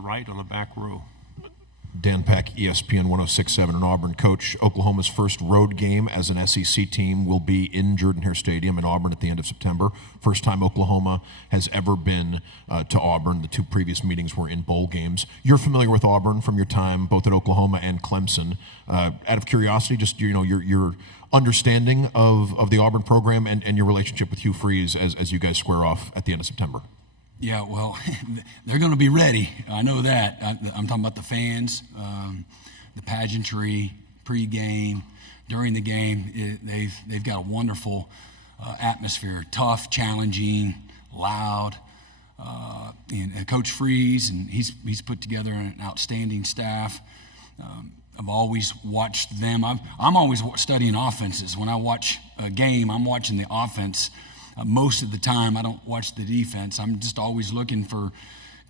Right on the back row. Dan Peck, ESPN 106.7 in Auburn. Coach, Oklahoma's first road game as an SEC team will be in Jordan-Hare Stadium in Auburn at the end of September. First time Oklahoma has ever been to Auburn. The two previous meetings were in bowl games. You're familiar with Auburn from your time both at Oklahoma and Clemson. Out of curiosity, just your understanding of the Auburn program and your relationship with Hugh Freeze as you guys square off at the end of September. Yeah, well, they're going to be ready. I know that. I'm talking about the fans, the pageantry, pregame, during the game. They've got a wonderful atmosphere, tough, challenging, loud. And Coach Freeze, and he's put together an outstanding staff. I've always watched them. I'm always studying offenses. When I watch a game, I'm watching the offense. Most of the time, I don't watch the defense. I'm just always looking for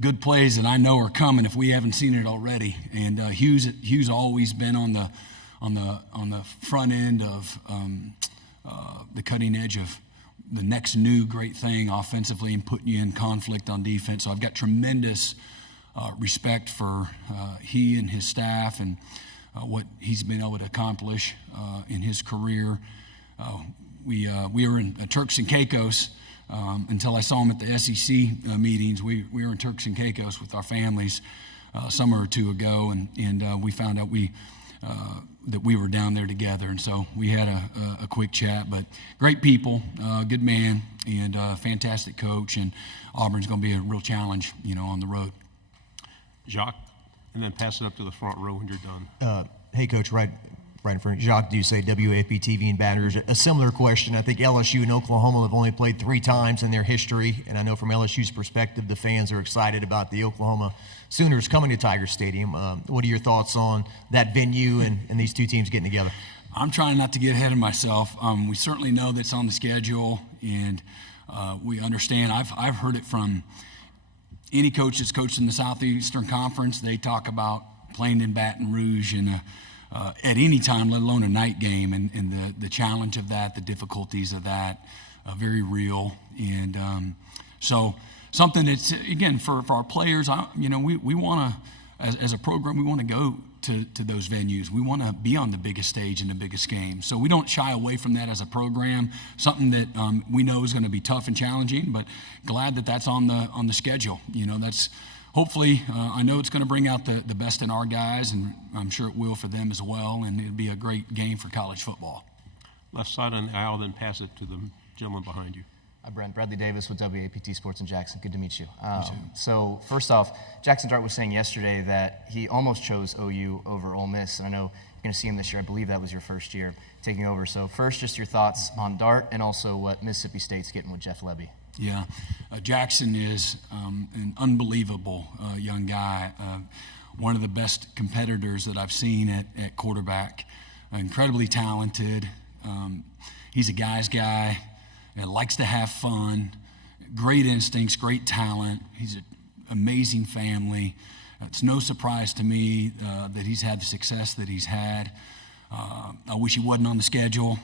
good plays that I know are coming if we haven't seen it already. And Hugh's always been on the front end of the cutting edge of the next new great thing offensively and putting you in conflict on defense. So I've got tremendous respect for he and his staff and what he's been able to accomplish in his career. We were in Turks and Caicos until I saw him at the SEC meetings. We were in Turks and Caicos with our families a summer or two ago, and we found out that we were down there together. And so we had a quick chat. But great people, good man, and fantastic coach. And Auburn's going to be a real challenge, on the road. Jacques, and then pass it up to the front row when you're done. Hey, Coach, right in front. Jacques Doucet, WAP TV in Baton Rouge. A similar question. I think LSU and Oklahoma have only played 3 times in their history, and I know from LSU's perspective, the fans are excited about the Oklahoma Sooners coming to Tiger Stadium. What are your thoughts on that venue and these two teams getting together? I'm trying not to get ahead of myself. We certainly know that's on the schedule, and we understand. I've heard it from any coach that's coached in the Southeastern Conference. They talk about playing in Baton Rouge and at any time, let alone a night game, and the challenge of that, the difficulties of that, very real. And so something that's, again, for our players, we want to, as a program, we want to go to those venues. We want to be on the biggest stage in the biggest game. So we don't shy away from that as a program, something that we know is going to be tough and challenging, but glad that that's on the schedule. That's hopefully, I know it's going to bring out the best in our guys, and I'm sure it will for them as well, and it'll be a great game for college football. Left side on the aisle, then pass it to the gentleman behind you. Brent, Bradley Davis with WAPT Sports in Jackson. Good to meet you. So first off, Jackson Dart was saying yesterday that he almost chose OU over Ole Miss, and I know you're going to see him this year. I believe that was your first year taking over. So first, just your thoughts on Dart and also what Mississippi State's getting with Jeff Lebby. Yeah, Jackson is an unbelievable young guy, one of the best competitors that I've seen at quarterback, incredibly talented. He's a guy's guy, and likes to have fun, great instincts, great talent. He's an amazing family. It's no surprise to me that he's had the success that he's had. I wish he wasn't on the schedule.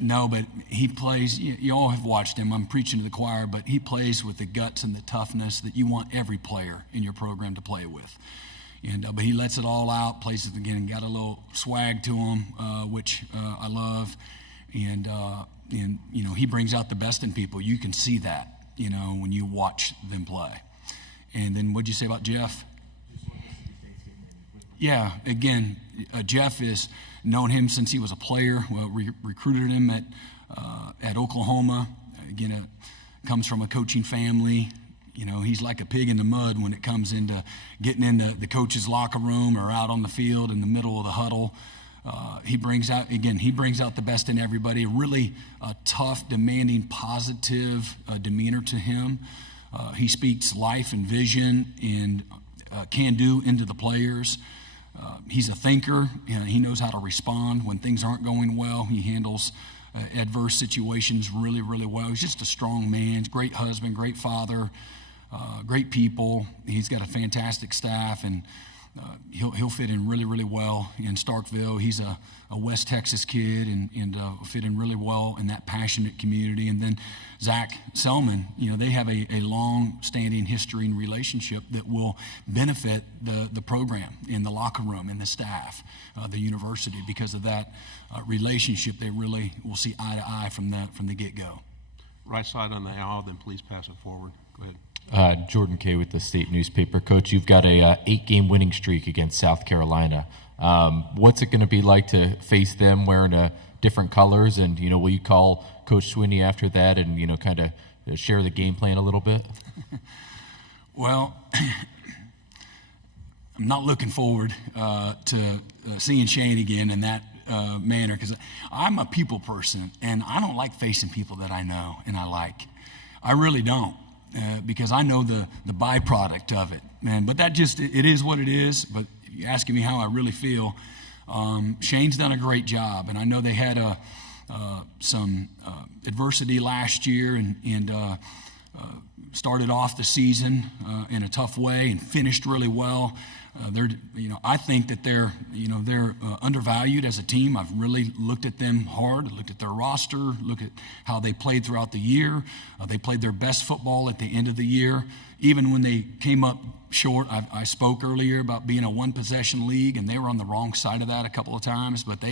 No, but he plays, you all have watched him, I'm preaching to the choir, but he plays with the guts and the toughness that you want every player in your program to play with. But he lets it all out, plays it again, and got a little swag to him, which I love. And he brings out the best in people. You can see that, when you watch them play. And then what'd you say about Jeff? Yeah, again, Jeff is known him since he was a player. Well, recruited him at Oklahoma. Again, comes from a coaching family. He's like a pig in the mud when it comes into getting into the coach's locker room or out on the field in the middle of the huddle. He brings out the best in everybody. Really tough, demanding, positive demeanor to him. He speaks life and vision and can-do into the players. He's a thinker. He knows how to respond when things aren't going well. He handles adverse situations really, really well. He's just a strong man, great husband, great father, great people. He's got a fantastic staff, and he'll fit in really, really well in Starkville. He's a West Texas kid and fit in really well in that passionate community. And then Zach Selman, they have a long-standing history and relationship that will benefit the program in the locker room and the staff, the university, because of that relationship. They really will see eye to eye from the get-go. Right side on the aisle, then please pass it forward. Go ahead. Jordan Kay with the State Newspaper. Coach, you've got a 8-game winning streak against South Carolina. What's it going to be like to face them wearing different colors? And, will you call Coach Swinney after that and, kind of share the game plan a little bit? Well, I'm not looking forward to seeing Shane again in that manner, because I'm a people person, and I don't like facing people that I know and I like. I really don't. Because I know the byproduct of it, man. But it is what it is. But if you're asking me how I really feel, Shane's done a great job. And I know they had some adversity last year and started off the season in a tough way and finished really well. I think that they're undervalued as a team. I've really looked at them hard, looked at their roster, looked at how they played throughout the year. They played their best football at the end of the year. Even when they came up short, I spoke earlier about being a one-possession league, and they were on the wrong side of that a couple of times. But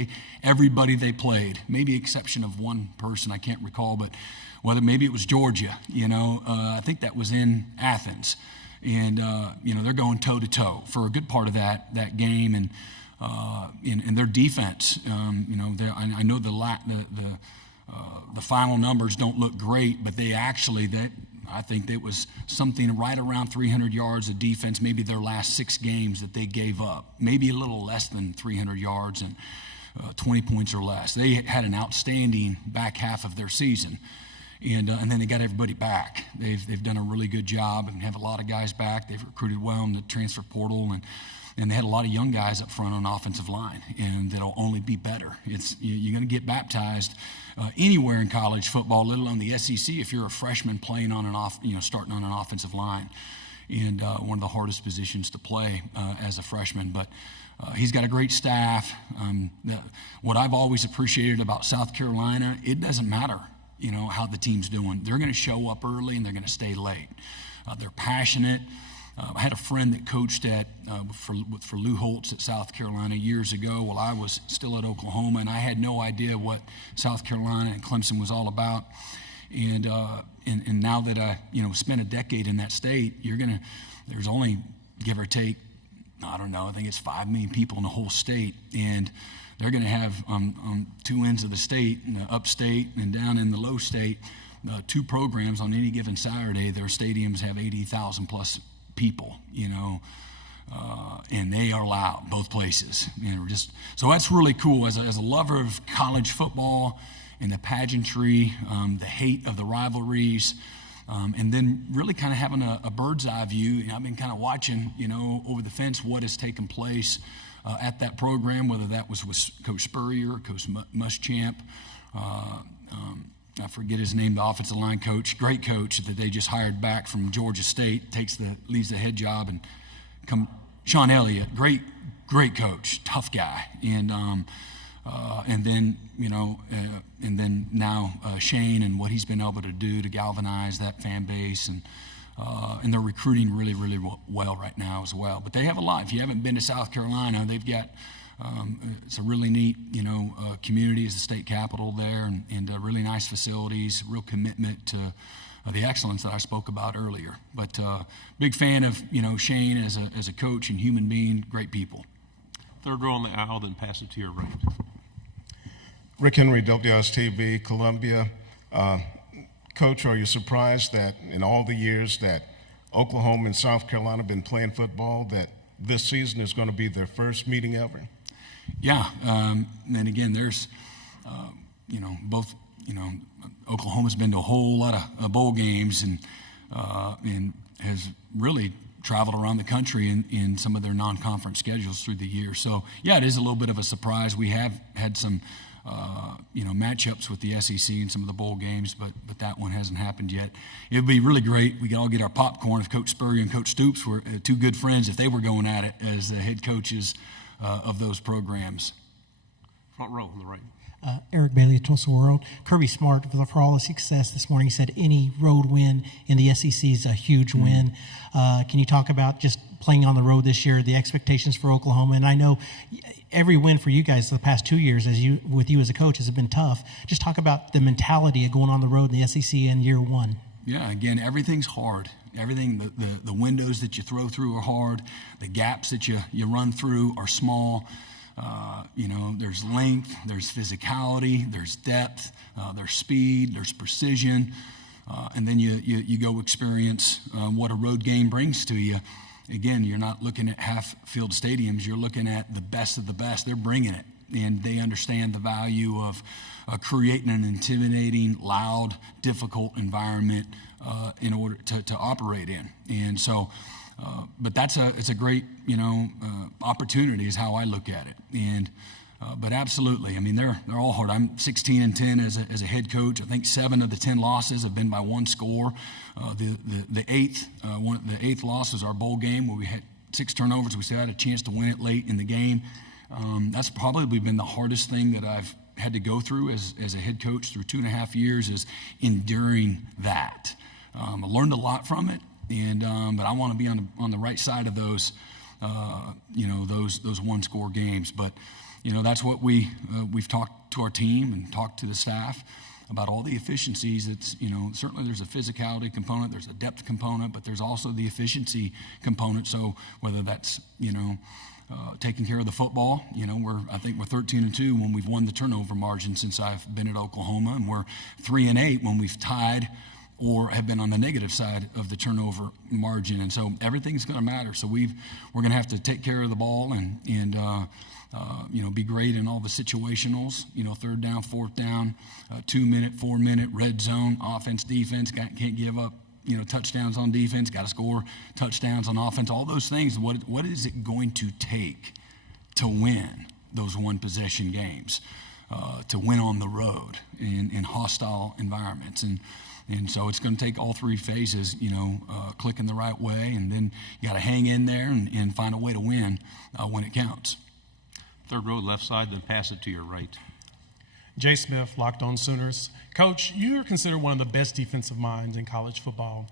everybody they played, maybe exception of one person, I can't recall, but maybe it was Georgia. I think that was in Athens. And they're going toe to toe for a good part of that game, and their defense. I know the final numbers don't look great, but I think it was something right around 300 yards of defense. Maybe their last 6 games that they gave up, maybe a little less than 300 yards and 20 points or less. They had an outstanding back half of their season. And then they got everybody back. They've done a really good job and have a lot of guys back. They've recruited well in the transfer portal, and they had a lot of young guys up front on the offensive line, and that'll only be better. You're going to get baptized anywhere in college football, let alone the SEC, if you're a freshman playing on starting on an offensive line, and one of the hardest positions to play as a freshman. But he's got a great staff. What I've always appreciated about South Carolina, it doesn't matter how the team's doing. They're going to show up early and they're going to stay late. They're passionate. I had a friend that coached for Lou Holtz at South Carolina years ago while I was still at Oklahoma, and I had no idea what South Carolina and Clemson was all about. And now that I spent a decade in that state, there's only, give or take, I don't know, I think it's 5 million people in the whole state, and they're going to have on 2 ends of the state, in the upstate and down in the low state, 2 programs on any given Saturday. Their stadiums have 80,000 plus people, and they are loud both places. So that's really cool. As a lover of college football and the pageantry, the hate of the rivalries, and then really kind of having a bird's eye view. I've been kind of watching, over the fence what has taken place at that program, whether that was with Coach Spurrier, Coach Muschamp, I forget his name, the offensive line coach, great coach that they just hired back from Georgia State, leaves the head job, and Sean Elliott, great coach, tough guy, and then now Shane and what he's been able to do to galvanize that fan base, and they're recruiting really, really well right now as well. But they have a lot. If you haven't been to South Carolina, they've got it's a really neat, community as the state capital there, and really nice facilities, real commitment to the excellence that I spoke about earlier. But big fan of, Shane as a coach and human being, great people. Third row on the aisle, then pass it to your right. Rick Henry, WSTV, Columbia. Coach, are you surprised that in all the years that Oklahoma and South Carolina have been playing football, that this season is going to be their first meeting ever? Yeah, and again, there's, both, Oklahoma's been to a whole lot of bowl games and has really traveled around the country in some of their non-conference schedules through the year. So, yeah, it is a little bit of a surprise. We have had some matchups with the SEC and some of the bowl games, but that one hasn't happened yet. It would be really great. We could all get our popcorn if Coach Spurrier and Coach Stoops were two good friends, if they were going at it as the head coaches of those programs. Front row on the right. Eric Bailey of Tulsa World. Kirby Smart, for all the success this morning, said any road win in the SEC is a huge win. Can you talk about just playing on the road this year, the expectations for Oklahoma? And I know every win for you guys the past 2 years with you as a coach has been tough. Just talk about the mentality of going on the road in the SEC in year one. Yeah, again, everything's hard. Everything, the windows that you throw through are hard. The gaps that you run through are small. There's length, there's physicality, there's depth, there's speed, there's precision, and then you go experience what a road game brings to you. Again, you're not looking at half-filled stadiums. You're looking at the best of the best. They're bringing it, and they understand the value of creating an intimidating, loud, difficult environment in order to operate in. And so, but it's a great opportunity is how I look at it. And but absolutely, I mean they're all hard. I'm 16-10 as a head coach. I think 7 of the 10 losses have been by one score. The eighth loss was our bowl game where we had 6 turnovers. We still had a chance to win it late in the game. That's probably been the hardest thing that I've had to go through as a head coach through 2.5 years is enduring that. I learned a lot from it. And but I want to be on the right side of those one-score games. But that's what we've talked to our team and talked to the staff about all the efficiencies. It's certainly there's a physicality component, there's a depth component, but there's also the efficiency component. So whether that's taking care of the football, I think we're 13-2 when we've won the turnover margin since I've been at Oklahoma, and we're 3-8 when we've tied or have been on the negative side of the turnover margin. And so everything's going to matter. So we're going to have to take care of the ball and be great in all the situationals, 3rd down, 4th down, 2-minute, 4-minute, red zone, offense, defense, can't give up, touchdowns on defense, got to score touchdowns on offense, all those things. What is it going to take to win those one-possession games, to win on the road in hostile environments? And so it's going to take all 3 phases, clicking the right way, and then you got to hang in there and find a way to win when it counts. 3rd row, left side, then pass it to your right. Jay Smith, Locked On Sooners. Coach, you are considered one of the best defensive minds in college football.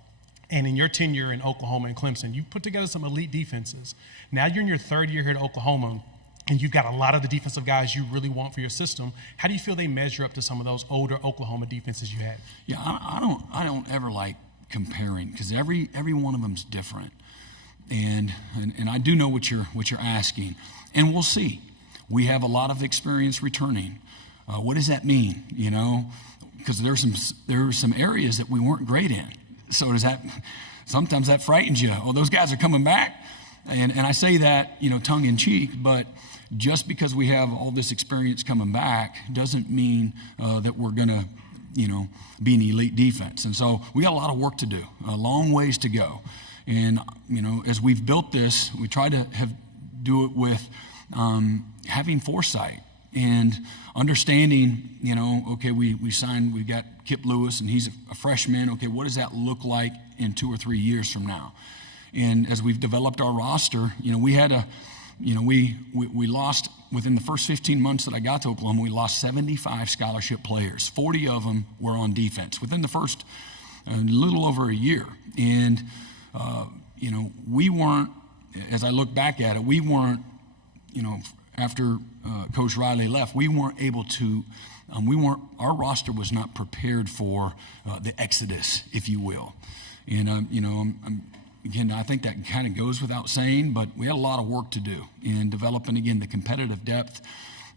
And in your tenure in Oklahoma and Clemson, you put together some elite defenses. Now you're in your 3rd year here at Oklahoma, and you've got a lot of the defensive guys you really want for your system. How do you feel they measure up to some of those older Oklahoma defenses you had? Yeah, I don't ever like comparing because every one of them's different, and I do know what you're asking, and we'll see. We have a lot of experience returning. What does that mean? Because there are some areas that we weren't great in. So sometimes that frightens you. Oh, those guys are coming back, and I say that tongue in cheek, but just because we have all this experience coming back doesn't mean that we're going to, be an elite defense. And so we got a lot of work to do, a long ways to go. And, as we've built this, we try to do it with having foresight and understanding, okay, we got Kip Lewis and he's a freshman. Okay, what does that look like in 2 or 3 years from now? And as we've developed our roster, we had we lost within the first 15 months that I got to Oklahoma, we lost 75 scholarship players. 40 of them were on defense within the first little over a year. And, we weren't, as I look back at it, we weren't, after Coach Riley left, we weren't able to, our roster was not prepared for the exodus, if you will. And, again, I think that kind of goes without saying, but we had a lot of work to do in developing, again, the competitive depth.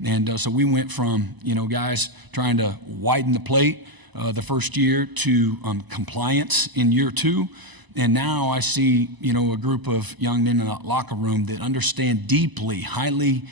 And so we went from, guys trying to widen the plate the first year to compliance in year 2. And now I see, a group of young men in the locker room that understand deeply, highly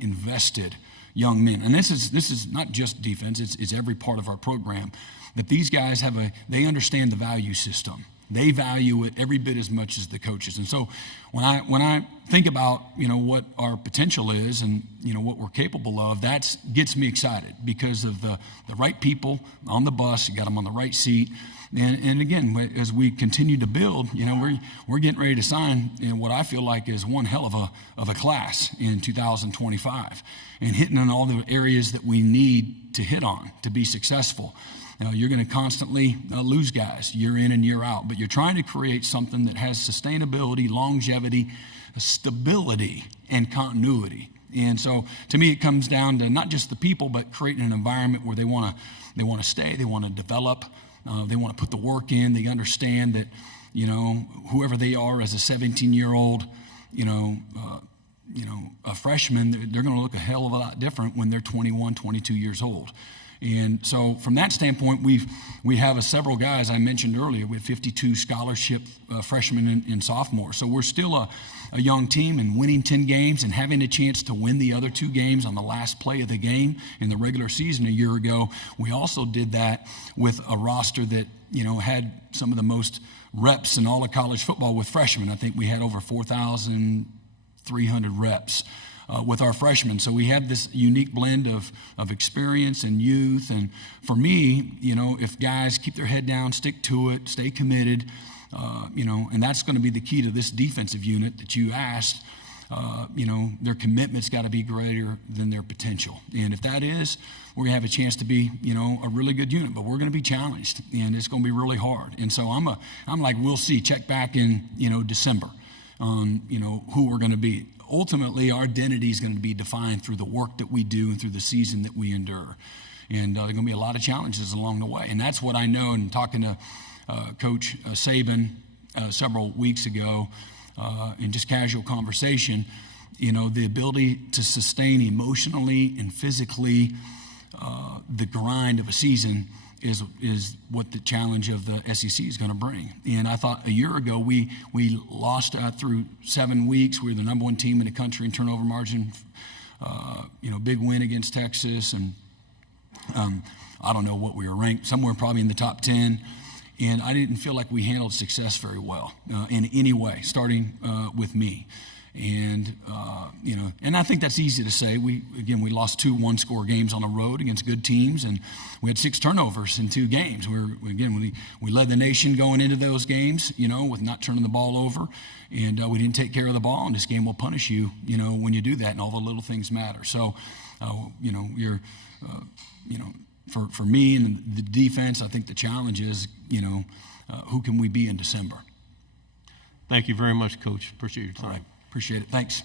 invested young men. And this is not just defense, it's every part of our program. That these guys they understand the value system. They value it every bit as much as the coaches. And so when I think about, what our potential is and, what we're capable of, that gets me excited because of the right people on the bus. You got them on the right seat. And again, as we continue to build, we're getting ready to sign what I feel like is one hell of a class in 2025 and hitting on all the areas that we need to hit on to be successful. You're going to constantly lose guys year in and year out, but you're trying to create something that has sustainability, longevity, stability, and continuity. And so to me, it comes down to not just the people, but creating an environment where they want to stay, they want to develop, they want to put the work in. They understand that, whoever they are as a 17-year-old, a freshman, they're going to look a hell of a lot different when they're 21, 22 years old. And so from that standpoint, we have several guys I mentioned earlier. We have 52 scholarship freshmen and sophomores. So we're still a young team, and winning 10 games and having a chance to win the other 2 games on the last play of the game in the regular season a year ago. We also did that with a roster that, had some of the most reps in all of college football with freshmen. I think we had over 4,300 reps. With our freshmen. So we have this unique blend of experience and youth. And for me, if guys keep their head down, stick to it, stay committed, and that's going to be the key to this defensive unit that you asked, their commitment's got to be greater than their potential. And if that is, we're going to have a chance to be, a really good unit, but we're going to be challenged and it's going to be really hard. And so I'm like, we'll see, check back in, December on, who we're going to be. Ultimately, our identity is going to be defined through the work that we do and through the season that we endure. And there are going to be a lot of challenges along the way. And that's what I know. And talking to Coach Saban several weeks ago in just casual conversation, the ability to sustain emotionally and physically the grind of a season is what the challenge of the SEC is going to bring. And I thought a year ago we lost through 7 weeks. We were the number 1 team in the country in turnover margin. Big win against Texas, and I don't know what we were ranked, somewhere probably in the top 10. And I didn't feel like we handled success very well in any way, starting with me. And, and I think that's easy to say. We lost 2 one-score games on the road against good teams, and we had 6 turnovers in 2 games. We led the nation going into those games, with not turning the ball over, and we didn't take care of the ball, and this game will punish you, when you do that, and all the little things matter. So, for me and the defense, I think the challenge is, who can we be in December? Thank you very much, Coach. Appreciate your time. All right. Appreciate it. Thanks.